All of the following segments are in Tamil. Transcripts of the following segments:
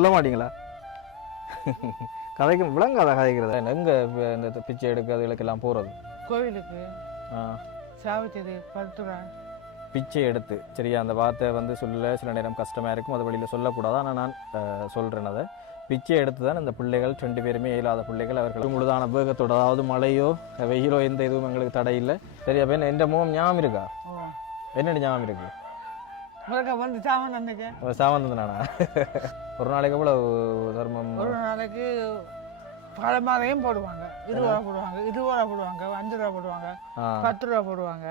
சொல்ல மாட்டீங்களா? கதைக்கு விளங்காத கதைக்கிறது. எங்க இந்த பிச்சை எடுக்க அதுகளுக்கெல்லாம் போறது? கோவிலுக்கு. பிச்சை எடுத்து. சரியா அந்த வார்த்தை வந்து சொல்ல சில நேரம் கஷ்டமா இருக்கும். அது வெளியில சொல்லக்கூடாது. ஆனால் நான் அஹ், சொல்றேன் அதை. பிச்சை எடுத்து தான் இந்த பிள்ளைகள் ரெண்டு பேருமே இயலாத பிள்ளைகள் அவர்கள் முழுதான வேகத்தோட அதாவது மழையோ வெயிலோ எந்த இதுவும் எங்களுக்கு தடை இல்லை. சரியா பெண் எந்த முகம் ஞாபகம் இருக்கா? என்னடி ஞாபகம் இருக்கு? அவ சாமந்தது நானா ஒரு நாளைக்கு எவ்வளவு தர்மம்? ஒரு நாளைக்கு பல மாதையும் போடுவாங்க. இருபது ரூபா போடுவாங்க. இருபது ரூபா போடுவாங்க. அஞ்சு ரூபா போடுவாங்க. பத்து ரூபா போடுவாங்க.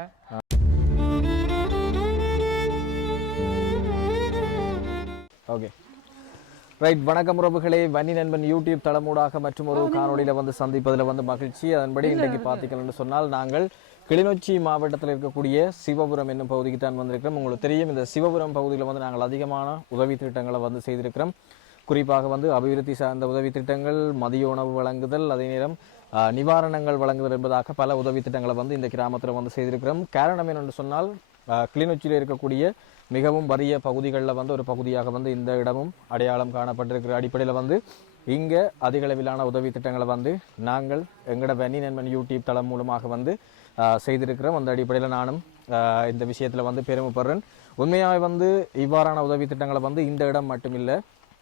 ஓகே. ரைட் வணக்கம் உறவுகளே. வன்னி நண்பன் யூடியூப் தளமூடாக மற்றும் ஒரு காணொளியில் வந்து சந்திப்பதில் வந்து மகிழ்ச்சி. அதன்படி இன்றைக்கு பார்த்தீங்கன்னு சொன்னால் நாங்கள் கிளிநொச்சி மாவட்டத்தில் இருக்கக்கூடிய சிவபுரம் என்னும் பகுதிக்கு தான் வந்திருக்கிறோம். உங்களுக்கு தெரியும் இந்த சிவபுரம் பகுதியில் வந்து நாங்கள் அதிகமான உதவி திட்டங்களை வந்து செய்திருக்கிறோம். குறிப்பாக வந்து அபிவிருத்தி சார்ந்த உதவி திட்டங்கள் மதிய உணவு வழங்குதல் அதே நேரம் நிவாரணங்கள் வழங்குதல் என்பதாக பல உதவி திட்டங்களை வந்து இந்த கிராமத்தில் வந்து செய்திருக்கிறோம். காரணம் என்னென்று சொன்னால் கிளிநொச்சியில் இருக்கக்கூடிய மிகவும் வறிய பகுதிகளில் வந்து ஒரு பகுதியாக வந்து இந்த இடமும் அடையாளம் காணப்பட்டிருக்கிற அடிப்படையில் வந்து இங்கே அதிகளவிலான உதவி திட்டங்களை வந்து நாங்கள் எங்களோட வெனி நண்பன் யூடியூப் தளம் மூலமாக வந்து செய்திருக்கிறோம். அந்த அடிப்படையில் நானும் இந்த விஷயத்தில் வந்து பெருமைப்படுறேன். உண்மையாக வந்து இவ்வாறான உதவி திட்டங்களை வந்து இந்த இடம் மட்டுமில்லை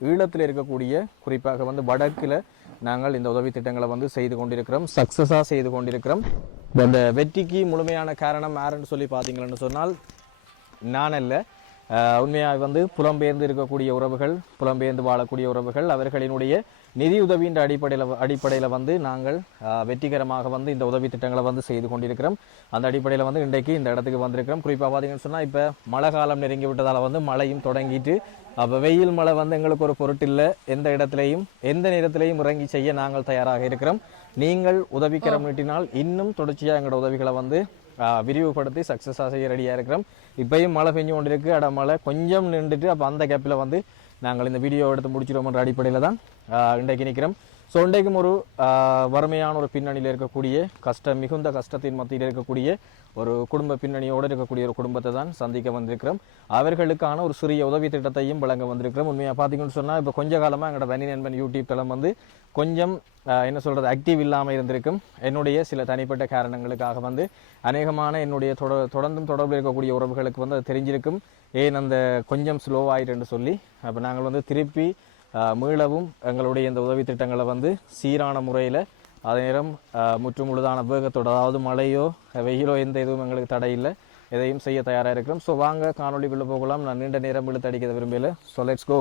ஈழத்தில் இருக்கக்கூடிய குறிப்பாக வந்து வடக்கில் நாங்கள் இந்த உதவி திட்டங்களை வந்து செய்து கொண்டிருக்கிறோம் சக்ஸஸாக செய்து கொண்டிருக்கிறோம். இந்த வெற்றிக்கு முழுமையான காரணம் யாருன்னு சொல்லி பார்த்தீங்கன்னு சொன்னால் நான் அல்ல. உண்மையாக வந்து புலம்பெயர்ந்து இருக்கக்கூடிய உறவுகள் புலம்பெயர்ந்து வாழக்கூடிய உறவுகள் அவர்களினுடைய நிதியுதவியின் அடிப்படையில் அடிப்படையில் வந்து நாங்கள் வெற்றிகரமாக வந்து இந்த உதவி திட்டங்களை வந்து செய்து கொண்டிருக்கிறோம். அந்த அடிப்படையில் வந்து இன்றைக்கு இந்த இடத்துக்கு வந்திருக்கிறோம். குறிப்பாக பார்த்தீங்கன்னு சொன்னால் இப்போ மழை காலம் நெருங்கி விட்டதால் வந்து மழையும் தொடங்கிட்டு அப்போ வெயில் மழை வந்து எங்களுக்கு ஒரு பொருட்டில்லை. எந்த இடத்துலையும் எந்த நேரத்திலையும் இறங்கி செய்ய நாங்கள் தயாராக இருக்கிறோம். நீங்கள் உதவிக்கரம் நீட்டினால் இன்னும் தொடர்ச்சியாக எங்களோட உதவிகளை வந்து விரிவுபடுத்தி சக்ஸஸாக செய்ய ரெடியாக இருக்கிறோம். இப்பயும் மழை பெஞ்சு கொண்டிருக்கு. அட மழை கொஞ்சம் நின்றுட்டு அப்போ அந்த கேப்பில் வந்து நாங்கள் இந்த வீடியோ எடுத்து முடிச்சிடுவோம்ன்ற அடிப்படையில் தான் இன்றைக்கு நிற்கிறோம் ஸோ இன்றைக்கும் ஒரு வறுமையான ஒரு பின்னணியில் இருக்கக்கூடிய கஷ்டம் மிகுந்த கஷ்டத்தின் மத்தியில் இருக்கக்கூடிய ஒரு குடும்ப பின்னணியோடு இருக்கக்கூடிய ஒரு குடும்பத்தை தான் சந்திக்க வந்திருக்கிறோம். அவர்களுக்கான ஒரு சிறிய உதவி திட்டத்தையும் வழங்க வந்திருக்கிறோம். உண்மையாக பார்த்தீங்கன்னு சொன்னால் இப்போ கொஞ்ச காலமாக எங்களோட வனி நண்பன் யூடியூப் தளம் வந்து கொஞ்சம் என்ன சொல்கிறது ஆக்டிவ் இல்லாமல் இருந்திருக்கும். என்னுடைய சில தனிப்பட்ட காரணங்களுக்காக வந்து அநேகமான என்னுடைய தொட தொடர்ந்தும் தொடர்பில் இருக்கக்கூடிய உறவுகளுக்கு வந்து அது தெரிஞ்சிருக்கும். ஏன் அந்த கொஞ்சம் ஸ்லோ ஆயிட்டுன்னு சொல்லி அப்போ நாங்கள் வந்து திருப்பி மீளவும் எங்களுடைய இந்த உதவி திட்டங்களை வந்து சீரான முறையில் அதே நேரம் ஆஹ் முற்று முழுதான வேகத்தோட அதாவது மழையோ வெயிலோ எந்த இதுவும் எங்களுக்கு தடை இல்லை. எதையும் செய்ய தயாராக இருக்கிறோம். ஸோ வாங்க காணொளிக்குள்ளே போகலாம். நான் நீண்ட நேரம் இழுத்து அடிக்க விரும்பல ஸோ லெட்ஸ் கோ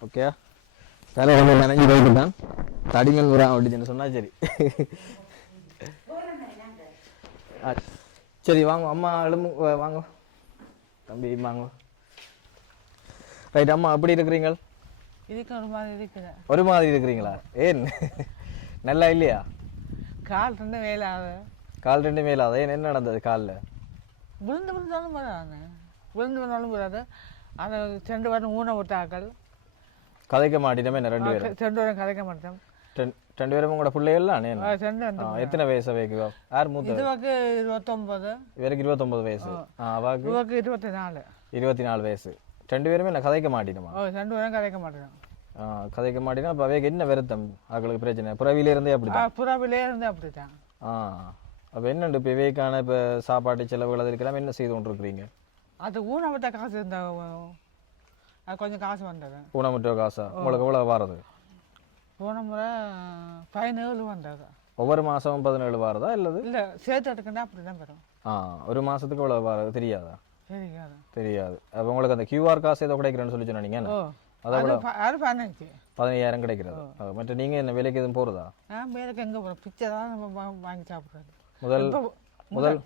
ஓகே தலை வந்து நினைஞ்சு போயிட்டு தான் தடிமன் வரான் அப்படின்னு சொன்னா சரி. சரி வாங்க அம்மா எழும்பு வா- வாங்க. தம்பி வாங்க ரைட் அம்மா அப்படி இருக்கிறீங்க இதுக்கு ஒரு மாதிரி இருக்குது ஒரு மாதிரி இருக்கிறீங்களா? ஏன்? நல்லா இல்லையா? கால் ரெண்டு ஆகுது கால் ரெண்டு மேலாத ஏன் என்ன நடந்தது காலில்? விழுந்து விழுந்தாலும் வராது விழுந்து விழுந்தாலும் வராது அதை ரெண்டு வாரம் ஊன விட்டாக்கள் கதைக்க மாட்டினமே என்ன ரெண்டு பேரும். ரெண்டு வாரம் கதைக்க மாட்டோம். ரெண்டு- பேரும் உங்களோட பிள்ளைகள்லாம் எத்தனை வயசு வைக்குவா யார் மூத்த? இதுவாக்கு இருபத்தொம்பது. இவருக்கு இருபத்தொன்பது வயசு. அவாக்கு இவக்கு இருபத்தி நாலு இருபத்தி நாலு வயசு. ரெண்டு பேருமே நான் கதைக்க மாட்டினுமா? ரெண்டு வாரம் கதைக்க மாட்டோம் ஆ, கதைக்க மாட்டினா? அப்போ அவைக்கு என்ன வருத்தம்? அவங்களுக்கு பிரச்சனை? புறவில இருந்தே அப்படிதான் புறாவிலே இருந்து அப்படித்தான். ஆ. அப்போ என்னண்டு இப்போ இவைக்கான இப்போ சாப்பாட்டு செலவுகள் இருக்கலாம் என்ன செய்து கொண்டிருக்கிறீங்க? அது ஊன விட்ட காசு அது கொஞ்சம் காசு வந்தது. ஊனமுற்ற காசா? உங்களுக்கு எவ்வளோ வாரது? போன முறை பதினேழு வந்தது ஒவ்வொரு மாதமும் பதினேழு வாரதா இல்லது? இல்லை சேர்த்து எடுக்கணும்னா அப்படி தான் வரும். ஆ ஒரு மாதத்துக்கு எவ்வளோ வாரது தெரியாதா? சரிக்காது தெரியாது. அப்போ உங்களுக்கு அந்த கியூஆர் காசு ஏதோ கிடைக்கிறேன்னு சொல்லி சொன்னீங்க அதை ப- அது பதினஞ்சு. பதினையாயிரம் கிடைக்கிறது. மற்ற நீங்கள் என்ன வேலைக்கு எதுவும் போகிறதா நான் பேருக்கு எங்கே போகிறோம் பிச்சை தான் நம்ம வாங்கி சாப்பிட்றது. முதல் முதல்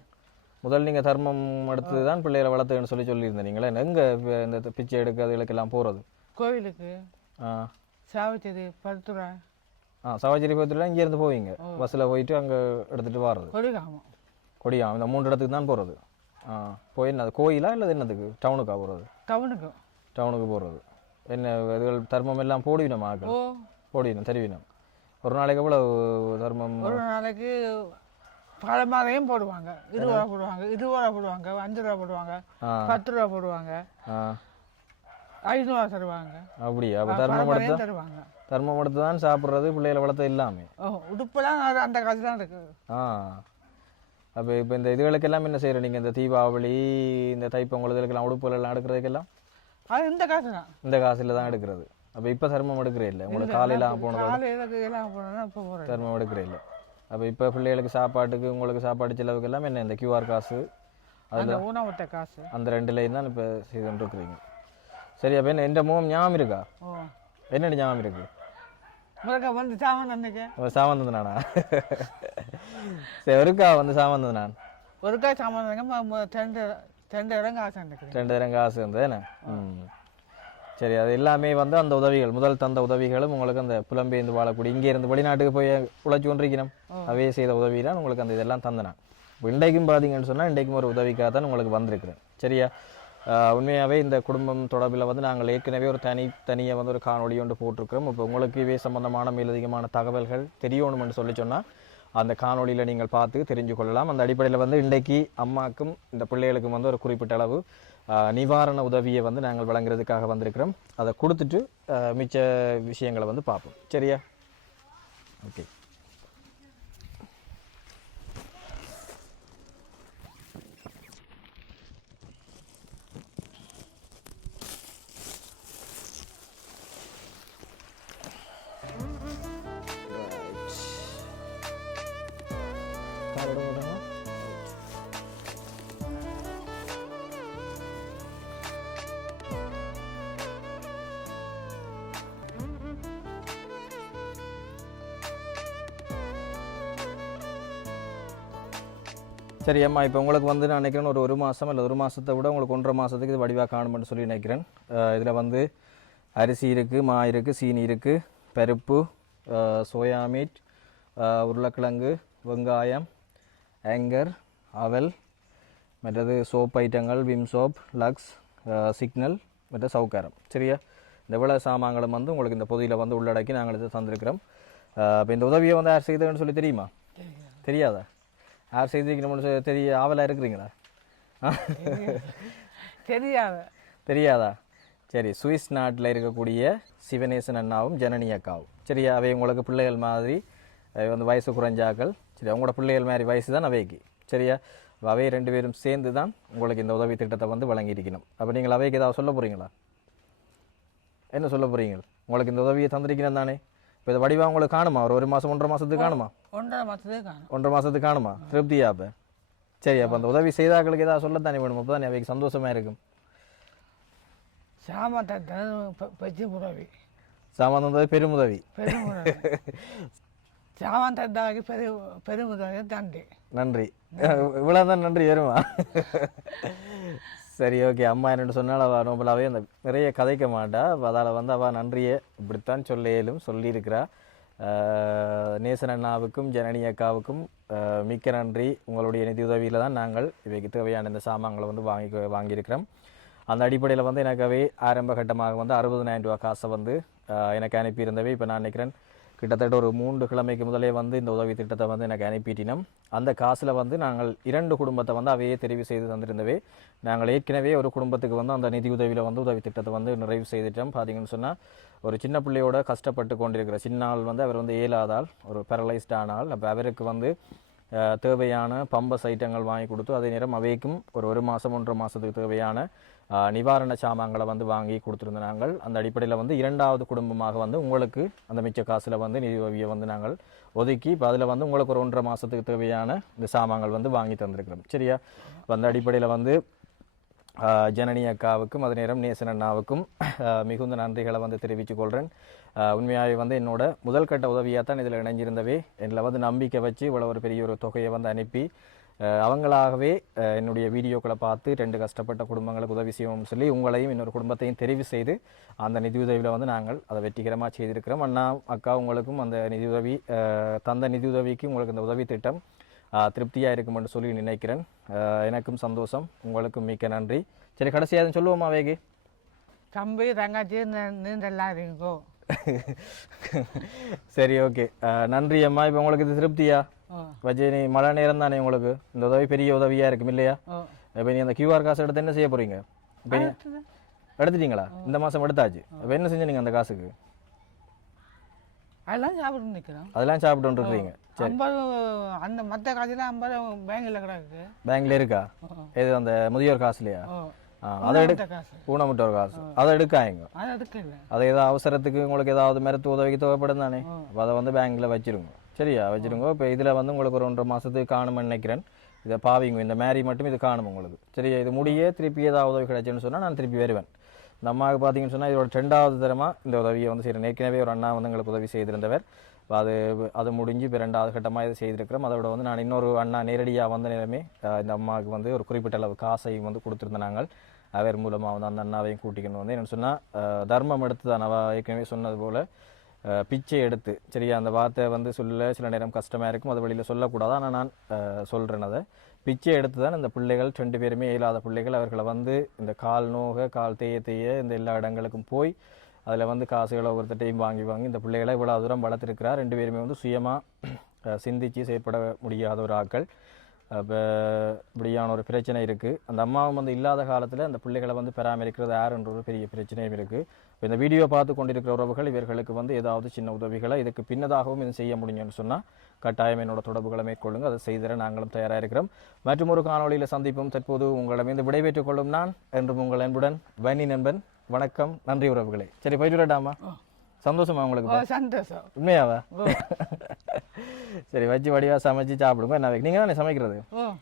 முதல். நீங்கள் தர்மம் எடுத்து தான் பிள்ளைகளை வளர்த்துன்னு சொல்லி சொல்லியிருந்தீங்களே எங்கே இந்த பிச்சை எடுக்க அதுகளுக்கெல்லாம் போகிறது கோவிலுக்கு. ஆ. சாவிச்சது பருத்துறை ஆ சவாச்சேரி பக்கத்தில் இங்கேருந்து போவீங்க. பஸ்ஸில் போயிட்டு அங்கே எடுத்துகிட்டு வர்றது. கொடிகாமம். கொடியா இந்த மூன்று இடத்துக்கு தான் போகிறது ஆ போய் என்ன கோயிலா இல்லை என்னதுக்கு? டவுனுக்கா போகிறது டவுனுக்கு. டவுனுக்கு போகிறது என்ன இதுகள் தர்மம் எல்லாம் போடுவினோம் ஆக்கள். போடுவினோம் தெரிவினோம் ஒரு நாளைக்கு எவ்வளோ தர்மம்? ஒரு நாளைக்கு பழமாரையும் போடுவாங்க. இருபது ரூபா போடுவாங்க இருபது ரூபா போடுவாங்க அஞ்சு ரூபா போடுவாங்க பத்து ரூபா போடுவாங்க. ஐநூறுவா தருவாங்க. அப்படியா? அப்போ தர்மம் தருவாங்க. தர்மம் எடுத்து தான் சாப்பிட்றது பிள்ளைகளை வளர்த்த எல்லாமே. ஓ உடுப்பெல்லாம் அந்த காசு தான் இருக்குது ஆ. அப்போ இப்போ இந்த இதுகளுக்கெல்லாம் என்ன செய்கிற நீங்கள் இந்த தீபாவளி இந்த தைப்பொங்கல் இதுக்கெல்லாம் உடுப்புகள் எல்லாம் எடுக்கிறதுக்கெல்லாம்? அது இந்த காசு தான் இந்த காசில் தான் எடுக்கிறது. அப்போ இப்போ தர்மம் எடுக்கிறே இல்லை? உங்களுக்கு காலையில் போனது தர்மம் எடுக்கிறே இல்லை. அப்போ இப்போ பிள்ளைகளுக்கு சாப்பாட்டுக்கு உங்களுக்கு சாப்பாடு செலவுக்கு எல்லாம் என்ன? இந்த கியூஆர் காசு அந்த ஊனவட்ட காசு. அந்த ரெண்டுலேயும் தான் இப்போ செய்துட்டு இருக்கிறீங்க சரி அப்போ என்ன எந்த முகம் ஞாபகம் இருக்கா? என்னடி ஞாபகம் இருக்கு. முருகா வந்து சாமந்தது நானா சரி ஒருக்கா வந்து சாமந்தது நான் ஒருக்கா சாமான் அன்னைக்கு ரெண்டு ரெண்டு இருந்தது என்ன? ம். சரி அது எல்லாமே வந்து அந்த உதவிகள் முதல் தந்த உதவிகளும் உங்களுக்கு அந்த புலம்பெயர்ந்து வாழக்கூடிய இங்கே இருந்து வெளிநாட்டுக்கு போய் உழைச்சி கொண்டிருக்கிறோம் அவே செய்த உதவி தான் உங்களுக்கு அந்த இதெல்லாம் தந்தனான். இன்றைக்கும் பார்த்தீங்கன்னு சொன்னால் இன்றைக்கும் ஒரு உதவிக்காக தான் உங்களுக்கு வந்திருக்கிறேன். சரியா? உண்மையாகவே இந்த குடும்பம் தொடர்பில் வந்து நாங்கள் ஏற்கனவே ஒரு தனி தனியாக வந்து ஒரு காணொலி ஒன்று போட்டிருக்கிறோம். இப்போ உங்களுக்கு இவை சம்பந்தமான மேலதிகமான தகவல்கள் தெரியணும்னு சொல்லி சொன்னால் அந்த காணொளியில் நீங்கள் பார்த்து தெரிஞ்சு கொள்ளலாம். அந்த அடிப்படையில் வந்து இன்றைக்கு அம்மாக்கும் இந்த பிள்ளைகளுக்கும் வந்து ஒரு குறிப்பிட்ட அளவு நிவாரண உதவியை வந்து நாங்கள் வழங்குறதுக்காக வந்திருக்கிறோம். அதை கொடுத்துட்டு மிச்ச விஷயங்களை வந்து பார்ப்போம். சரியா? ஓகே. சரி அம்மா இப்போ உங்களுக்கு வந்து நான் நினைக்கிறேன் ஒரு ஒரு மாதம் இல்லை ஒரு மாதத்தை விட உங்களுக்கு ஒன்றரை மாதத்துக்கு இது வடிவாக காணும்னு சொல்லி நினைக்கிறேன். இதில் வந்து அரிசி இருக்குது மா இருக்குது சீனி இருக்குது பருப்பு சோயா மீட் உருளைக்கிழங்கு வெங்காயம் ஆங்கர் அவல் மற்றது சோப் ஐட்டங்கள் விம் சோப் லக்ஸ் சிக்னல் மற்ற சவுக்காரம். சரியா? இந்த விளை சாமான்களும் வந்து உங்களுக்கு இந்த பொதியில் வந்து உள்ளடக்கி நாங்கள் இது தந்திருக்கிறோம். இப்போ இந்த உதவியை வந்து யார் செய்ததுன்னு சொல்லி தெரியுமா? தெரியாதா? யார் செய்திருக்கணும்னு சொல்லி தெரிய ஆவலாக இருக்கிறீங்களா? தெரியாது. தெரியாதா? சரி சுவிஸ் நாட்டில் இருக்கக்கூடிய சிவனேசன் அண்ணாவும் ஜனனி அக்காவும். சரியா அவை உங்களுக்கு பிள்ளைகள் மாதிரி வந்து வயசு குறைஞ்சாக்கள். சரி அவங்களோட பிள்ளைகள் மாதிரி வயசு தான் அவைக்கு. சரியா அவை ரெண்டு பேரும் சேர்ந்து தான் உங்களுக்கு இந்த உதவி திட்டத்தை வந்து வழங்கியிருக்கணும். அப்போ நீங்கள் அவைக்கு ஏதாவது சொல்ல போகிறீங்களா என்ன சொல்ல போகிறீங்க உங்களுக்கு இந்த உதவியை தந்திருக்கிறேன் தானே? இப்போ இது வடிவா உங்களுக்கு காணுமா? ஒரு ஒரு மாதம் ஒன்றரை மாதத்துக்கு காணுமா? ஒன்றரை மாதத்துக்கு காணும். ஒன்றரை மாதத்துக்கு காணுமா? திருப்தியா அப்போ? சரி அப்போ அந்த உதவி செய்தாக்களுக்கு ஏதாவது சொல்லத்தானே வேணும். அப்போ தானே அவைக்கு சந்தோஷமாக இருக்கும். சாமான் தந்தது பச்சை உதவி. சாமான் தந்தது பெருமுதவி சாமான் பெரு பெரும் உதவி தண்டி நன்றி. இவ்வளோ தான் நன்றி வருமா சரி ஓகே. அம்மா என்னென்னு சொன்னால் அவள் நோபலாகவே அந்த நிறைய கதைக்க மாட்டா. அதால் வந்து அவள் நன்றியை. இப்படித்தான் சொல்ல இயலும் சொல்லியிருக்கிறா நேசன் அண்ணாவுக்கும் ஜனனி அக்காவுக்கும் மிக்க நன்றி. உங்களுடைய நிதி உதவியில் தான் நாங்கள் இவைக்கு தேவையான இந்த சாமான்களை வந்து வாங்கி வாங்கியிருக்கிறோம். அந்த அடிப்படையில் வந்து எனக்கவே ஆரம்ப கட்டமாக வந்து அறுபதனாயிரம் ரூபா காசை வந்து எனக்கு அனுப்பியிருந்தவை. இப்போ நான் நினைக்கிறேன் கிட்டத்தட்ட ஒரு மூன்று கிழமைக்கு முதலே வந்து இந்த உதவி திட்டத்தை வந்து எனக்கு அனுப்பிட்டினோம். அந்த காசில் வந்து நாங்கள் இரண்டு குடும்பத்தை வந்து அவையே தெரிவு செய்து தந்திருந்தவே நாங்கள் ஏற்கனவே ஒரு குடும்பத்துக்கு வந்து அந்த நிதி உதவியில் வந்து உதவி திட்டத்தை வந்து நிறைவு செய்துட்டோம். பார்த்தீங்கன்னு சொன்னால் ஒரு சின்ன பிள்ளையோட கஷ்டப்பட்டு கொண்டிருக்கிற சின்ன ஆள் வந்து அவர் வந்து இயலாதால் ஒரு பேரலைஸ்ட் ஆனால் அப்போ அவருக்கு வந்து தேவையான பம்பஸ் ஐட்டங்கள் வாங்கி கொடுத்து அதே நேரம் அவைக்கும் ஒரு ஒரு மாதம் ஒன்றரை மாதத்துக்கு தேவையான நிவாரண சாமான்களை வந்து வாங்கி கொடுத்துருந்த நாங்கள். அந்த அடிப்படையில் வந்து இரண்டாவது குடும்பமாக வந்து உங்களுக்கு அந்த மிச்ச காசில் வந்து நிதி உதவியை வந்து நாங்கள் ஒதுக்கி இப்போ அதில் வந்து உங்களுக்கு ஒரு ஒன்றரை மாதத்துக்கு தேவையான இந்த சாமான்கள் வந்து வாங்கி தந்திருக்கிறோம். சரியா? அந்த அடிப்படையில் வந்து ஜனனி அக்காவுக்கும் அது நேரம் நேசன் அண்ணாவுக்கும் மிகுந்த நன்றிகளை வந்து தெரிவித்துக் கொள்கிறேன் உண்மையாகவே வந்து என்னோட முதல் கட்ட உதவியாக தான் இதில் இணைஞ்சிருந்தவே என்னில் வந்து நம்பிக்கை வச்சு இவ்வளோ ஒரு பெரிய ஒரு தொகையை வந்து அனுப்பி அவங்களாகவே என்னுடைய வீடியோக்களை பார்த்து ரெண்டு கஷ்டப்பட்ட குடும்பங்களுக்கு உதவி செய்வோம்னு சொல்லி உங்களையும் இன்னொரு குடும்பத்தையும் தெரிவு செய்து அந்த நிதியுதவியில் வந்து நாங்கள் அதை வெற்றிகரமாக செய்திருக்கிறோம். அண்ணா அக்கா உங்களுக்கும் அந்த நிதியுதவி தந்த நிதியுதவிக்கு உங்களுக்கு இந்த உதவி திட்டம் திருப்தியாக இருக்கும்னு சொல்லி நினைக்கிறேன். எனக்கும் சந்தோஷம். உங்களுக்கும் மிக்க நன்றி. சரி கடைசியாக சொல்லுவோமா வேகி? தம்பி தங்கச்சி இருக்கோ. சரி ஓகே. நன்றி அம்மா. இப்போ உங்களுக்கு இது திருப்தியா? வச்சு நீ மழை நேரம் தானே உங்களுக்கு? இந்த உதவி பெரிய உதவியாக இருக்கும் இல்லையா? இப்போ நீ அந்த கியூஆர் காசு எடுத்து என்ன செய்ய போகிறீங்க அடுத்தது? எடுத்துட்டீங்களா? இந்த மாதம் எடுத்தாச்சு. இப்போ என்ன செஞ்சீங்க அந்த காசுக்கு? அதெல்லாம் சாப்பிட்டு நிற்கிறோம் அதெல்லாம் சாப்பிட்டு இருக்கிறீங்க. ஐம்பது அந்த மற்ற காசுல ஐம்பது பேங்கில் கிடக்கு. பேங்க்ல இருக்கா? எது அந்த முதியோர் காசுலையா? அதை எடு ஊனமுட்டோர் காசு. அதை எடுக்காங்க அது ஏதாவது அவசரத்துக்கு உங்களுக்கு ஏதாவது மருத்துவ உதவிக்கு தேவைப்படும் தானே? அதை வந்து பேங்க்ல வச்சிருங்க. சரியா? வச்சிருங்க. இப்போ இதில் வந்து உங்களுக்கு ஒரு ஒன்றரை மாதத்துக்கு காணும்னு நினைக்கிறேன். இதை பாவிங்க. இந்த மேரி மட்டும் இது காணும் உங்களுக்கு. சரியா? இது முடியே திருப்பி ஏதாவது உதவி கிடைச்சுன்னு சொன்னால் நான் திருப்பி வருவேன். இந்த அம்மாவுக்கு பார்த்தீங்கன்னு சொன்னால் இதோட ரெண்டாவது தரமாக இந்த உதவியை வந்து செய்கிறேன் ஏற்கனவே ஒரு அண்ணா வந்து எங்களுக்கு உதவி செய்திருந்தவர். அது அது முடிஞ்சு இப்போ ரெண்டாவது கட்டமாக இது செய்திருக்கிறோம். அதோட வந்து நான் இன்னொரு அண்ணா நேரடியாக வந்த நேரமே இந்த அம்மாவுக்கு வந்து ஒரு குறிப்பிட்ட அளவு காசையும் வந்து கொடுத்துருந்தேன் நாங்கள். அவர் மூலமாக வந்து அந்த அண்ணாவையும் கூட்டிக்கணும் வந்து என்னென்னு சொன்னால் தர்மம் எடுத்து தான் அவ ஏற்கனவே சொன்னது போல் பிச்சை எடுத்து. சரியா அந்த வார்த்தை வந்து சொல்ல சில நேரம் கஷ்டமாக இருக்கும் அது வழியில் சொல்லக்கூடாது. ஆனால் நான் சொல்கிறேன் அதை. பிச்சை எடுத்து தான் இந்த பிள்ளைகள் ரெண்டு பேருமே இயலாத பிள்ளைகள் அவர்களை வந்து இந்த கால் நோக கால் தேய தேய இந்த எல்லா இடங்களுக்கும் போய் அதில் வந்து காசுகளை ஒவ்வொருத்தையும் வாங்கி வாங்கி இந்த பிள்ளைகளை இவ்வளோ தூரம் வளர்த்துருக்கிறார். ரெண்டு பேருமே வந்து சுயமாக சிந்திச்சு செயற்பட முடியாத ஒரு ஆட்கள். இப்படியான ஒரு பிரச்சனை இருக்குது அந்த அம்மாவும் வந்து இல்லாத காலத்தில் அந்த பிள்ளைகளை வந்து பராமரிக்கிறது யாருன்ற ஒரு பெரிய பிரச்சனையும் இருக்குது இந்த வீடியோ பார்த்து கொண்டிருக்கிற உறவுகள் இவர்களுக்கு வந்து ஏதாவது சின்ன உதவிகளை இதுக்கு பின்னதாகவும் இது செய்ய முடியும்னு சொன்னால் கட்டாயம் என்னோட தொடர்புகளை மேற்கொள்ளுங்க. அதை செய்திட நாங்களும் தயாராக இருக்கிறோம். மற்றும் ஒரு காணொளியில் சந்திப்போம் தற்போது உங்களிடமிருந்து விடைபெற்றுக் கொள்ளும் நான் என்றும் உங்கள் அன்புடன் வன்னி நண்பன் வணக்கம் நன்றி உறவுகளே. சரி போயிட்டு வரட்டாமா சந்தோஷமா உங்களுக்கு? சந்தோஷம். உண்மையாவா? சரி வச்சு வடிவாக சமைச்சு சாப்பிடுங்க. என்ன நீங்கள் தானே சமைக்கிறது?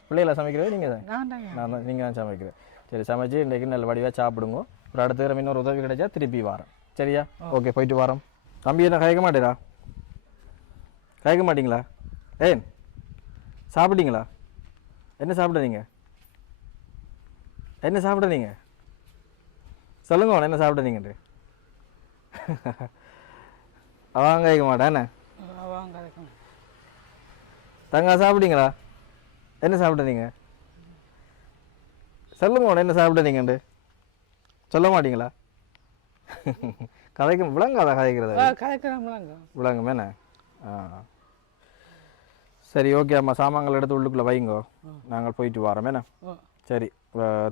பிள்ளைகளை சமைக்கிறது நீங்கள் தான் நான் நான் தான் சமைக்கிறேன் சரி சமைச்சு இன்றைக்கு நல்ல வடிவாக சாப்பிடுங்க. ஒரு அடுத்த தடவை இன்னொரு உதவி கிடைச்சா திருப்பி வரேன் சரியா ஓகே போயிட்டு வரோம் தம்பி என்ன கயக்க மாட்டேரா கயக்க மாட்டீங்களா ஏன் சாப்பிட்டீங்களா என்ன சாப்பிட்றீங்க என்ன சாப்பிட்றீங்க சொல்லுங்க உன என்ன சாப்பிட்றீங்கன்ட்டு அவங்க கேட்க மாட்டேன் தங்கா சாப்பிட்டீங்களா என்ன சாப்பிட்டீங்க சொல்லுங்க உடனே என்ன சாப்பிட்டீங்கண்டு சொல்ல மாட்டீங்களா? கதைக்கு விளங்காதா கதைக்கிறது? கதைக்கிறோம்லாங்க விளங்குமே என்ன? ஆ. சரி ஓகே அம்மா சாமான்கள் எடுத்து உள்ளுக்குள்ளே வைங்கோ. நாங்கள் போயிட்டு வரோம் என்ன? சரி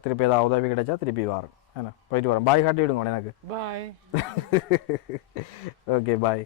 திருப்பி ஏதாவது உதவி கிடைச்சா திருப்பி வரோம் என்ன? போயிட்டு வரோம். பாய் காட்டி விடுங்க எனக்கு. பாய். Okay bye.